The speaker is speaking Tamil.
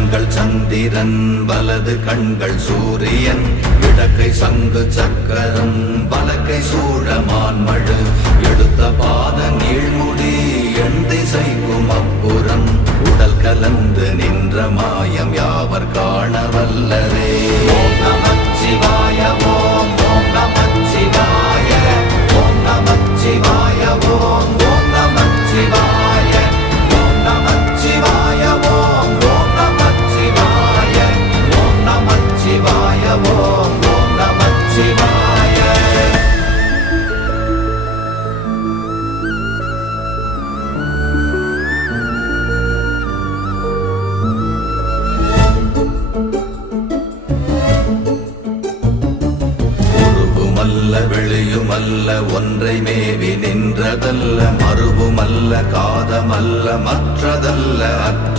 கண்கள் சந்திரன் வலது கண்கள் சூரியன் இடக்கை சங்கு சக்கரம் வலக்கை சூழமான்மழு எடுத்த பாத நீழ்முடி எண் திசைக்கும் அப்புறம் உடல் கலந்து நின்ற மாயம் யாவர் காண வல்லரே. ஓம் நமச்சிவாய ஓம் ஓம் நமச்சிவாய ஓம் நமச்சிவாய ஓம் ஓம் நமச்சிவாய ஓம் நமச்சிவாய ஓம் ஓம் நமச்சிவாய ஓம் நமச்சிவாய ஓம் ஓம் நமச்சிவாய. உருவுமல்ல வெளியுமல்ல ஒன்றை மேவி நின்றதல்ல மறுவுமல்ல காதமல்ல மற்றதல்ல அற்ற